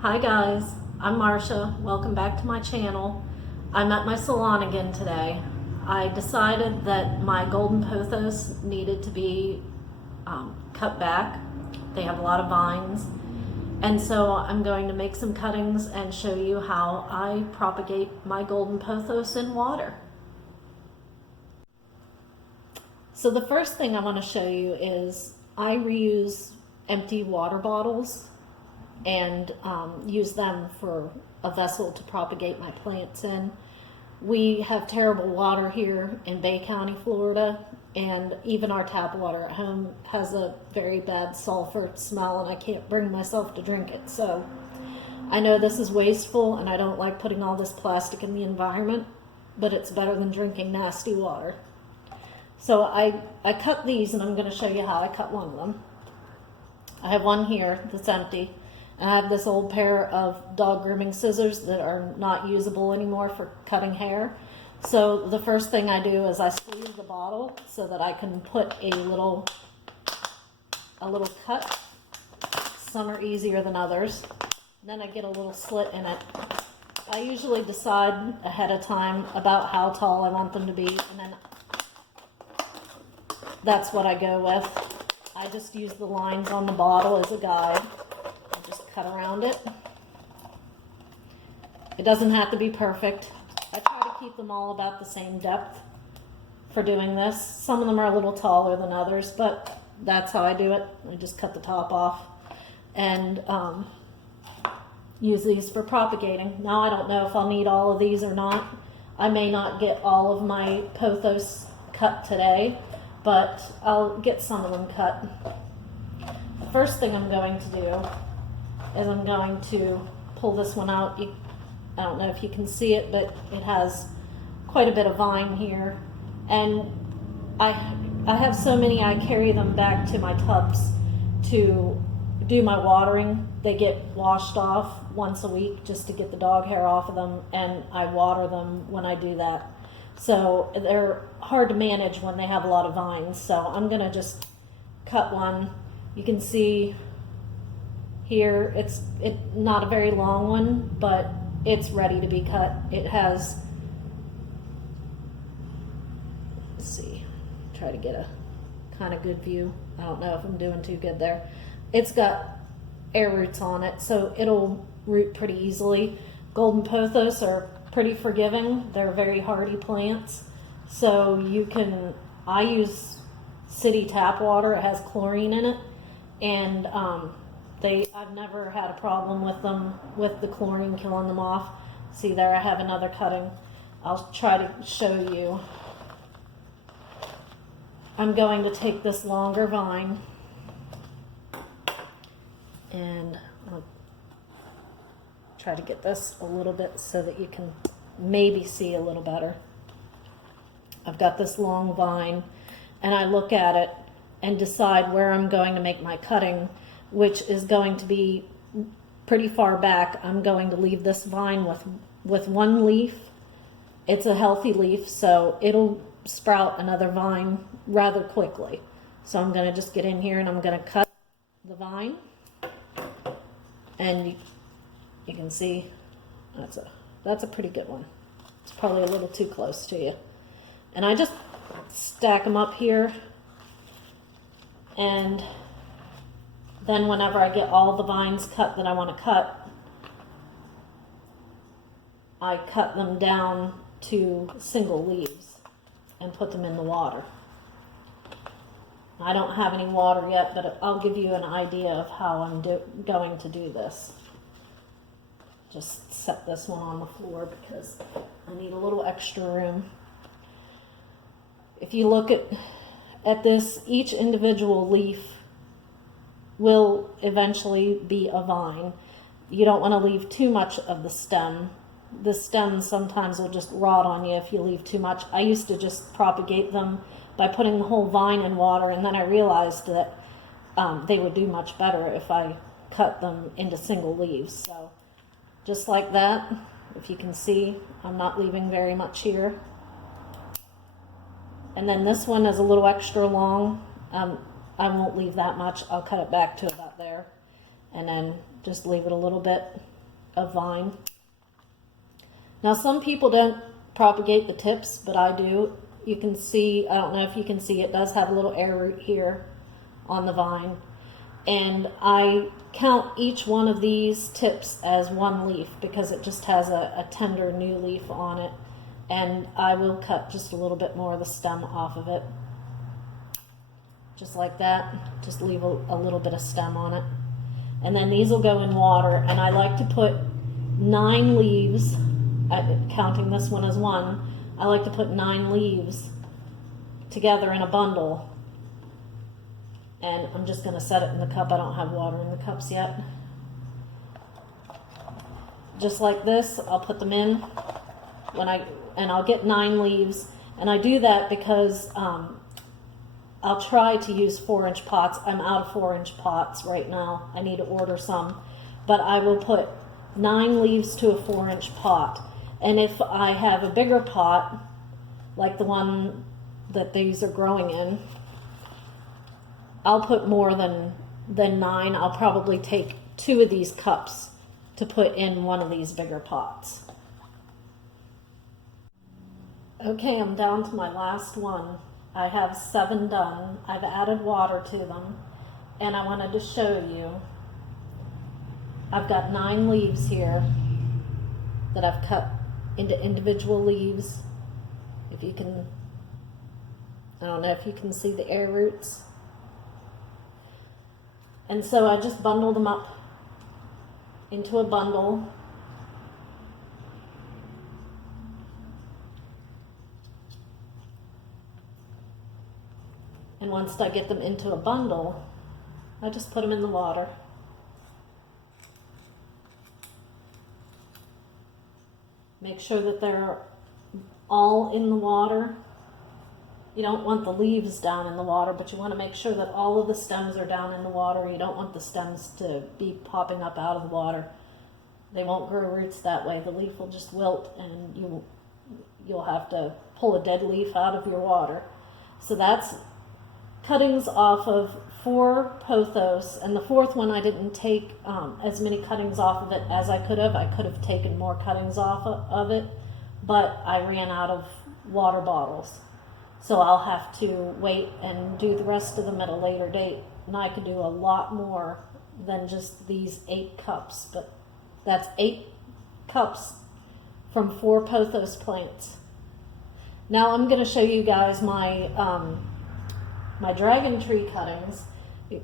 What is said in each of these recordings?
Hi guys, I'm Marsha. Welcome back to my channel. I'm at my salon again today. I decided that my golden pothos needed to be cut back. They have a lot of vines. And so I'm going to make some cuttings and show you how I propagate my golden pothos in water. So the first thing I want to show you is I reuse empty water bottles and use them for a vessel to propagate my plants in. We have terrible water here in Bay County, Florida, and even our tap water at home has a very bad sulfur smell, and I can't bring myself to drink it. So I know this is wasteful, and I don't like putting all this plastic in the environment, but it's better than drinking nasty water. So I cut these, and I'm going to show you how I cut one of them. I have one here that's empty. And I have this old pair of dog grooming scissors that are not usable anymore for cutting hair. So the first thing I do is I squeeze the bottle so that I can put a little cut. Some are easier than others. Then I get a little slit in it. I usually decide ahead of time about how tall I want them to be, and then that's what I go with. I just use the lines on the bottle as a guide. Cut around it. It doesn't have to be perfect. I try to keep them all about the same depth for doing this. Some of them are a little taller than others, but that's how I do it. I just cut the top off and use these for propagating. Now I don't know if I'll need all of these or not. I may not get all of my pothos cut today, but I'll get some of them cut. The first thing I'm going to do is I'm going to pull this one out. I don't know if you can see it, but it has quite a bit of vine here. And I have so many, I carry them back to my tubs to do my watering. They get washed off once a week just to get the dog hair off of them, and I water them when I do that. So they're hard to manage when they have a lot of vines. So I'm gonna just cut one. You can see here, it's not a very long one, but it's ready to be cut. It has, let's see, try to get a kind of good view. I don't know if I'm doing too good there. It's got air roots on it, so it'll root pretty easily. Golden pothos are pretty forgiving. They're very hardy plants. So you can, I use city tap water. It has chlorine in it, and I've never had a problem with them, with the chlorine killing them off. See there, I have another cutting. I'll try to show you. I'm going to take this longer vine and I'll try to get this a little bit so that you can maybe see a little better. I've got this long vine, and I look at it and decide where I'm going to make my cutting, which is going to be pretty far back. I'm going to leave this vine with one leaf. It's a healthy leaf, so it'll sprout another vine rather quickly. So I'm going to just get in here and I'm going to cut the vine. And you can see that's a pretty good one. It's probably a little too close to you. And I just stack them up here, and then whenever I get all the vines cut that I want to cut, I cut them down to single leaves and put them in the water. I don't have any water yet, but I'll give you an idea of how I'm going to do this. Just set this one on the floor because I need a little extra room. If you look at this, each individual leaf will eventually be a vine. You don't want to leave too much of the stem. The stem sometimes will just rot on you if you leave too much. I used to just propagate them by putting the whole vine in water, and then I realized that they would do much better if I cut them into single leaves. So just like that, if you can see, I'm not leaving very much here. And then this one is a little extra long. I won't leave that much. I'll cut it back to about there. And then Just leave it a little bit of vine. Now some people don't propagate the tips, but I do. You can see, I don't know if you can see, it does have a little air root here on the vine. And I count each one of these tips as one leaf because it just has a tender new leaf on it. And I will cut just a little bit more of the stem off of it. Just like that. Just leave a little bit of stem on it. And then these will go in water, and I like to put 9 leaves, counting this one as one, I like to put 9 leaves together in a bundle. And I'm just going to set it in the cup. I don't have water in the cups yet. Just like this, I'll put them in and I'll get 9 leaves. And I do that because I'll try to use 4-inch pots. I'm out of 4-inch pots right now. I need to order some. But I will put 9 leaves to a 4-inch pot. And if I have a bigger pot, like the one that these are growing in, I'll put more than 9. I'll probably take 2 of these cups to put in one of these bigger pots. Okay, I'm down to my last one. I have 7 done. I've added water to them, and I wanted to show you. I've got 9 leaves here that I've cut into individual leaves. If you can, I don't know if you can see the air roots. And so I just bundled them up into a bundle. And once I get them into a bundle, I just put them in the water. Make sure that they're all in the water. You don't want the leaves down in the water, but you want to make sure that all of the stems are down in the water. You don't want the stems to be popping up out of the water. They won't grow roots that way. The leaf will just wilt, and you'll have to pull a dead leaf out of your water. So that's cuttings off of 4 pothos, and the 4th one I didn't take as many cuttings off of it as I could have. I could have taken more cuttings off of it, but I ran out of water bottles. So I'll have to wait and do the rest of them at a later date. And I could do a lot more than just these 8 cups. But that's 8 cups from 4 pothos plants. Now I'm going to show you guys my my dragon tree cuttings.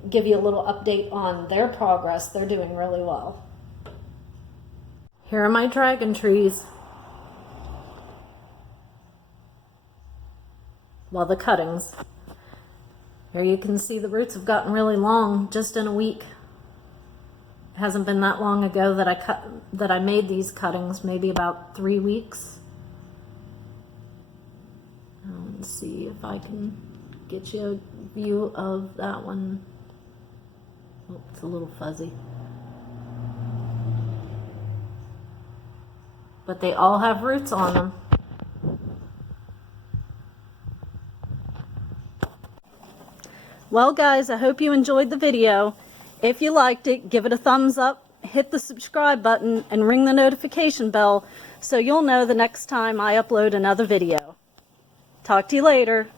Give you a little update on their progress. They're doing really well. Here are my dragon trees. Well, the cuttings. Here you can see the roots have gotten really long just in a week. It hasn't been that long ago that I made these cuttings, maybe about 3 weeks. Let's see if I can get you a view of that one. Oh, it's a little fuzzy. But they all have roots on them. Well guys, I hope you enjoyed the video. If you liked it, give it a thumbs up, hit the subscribe button, and ring the notification bell so you'll know the next time I upload another video. Talk to you later.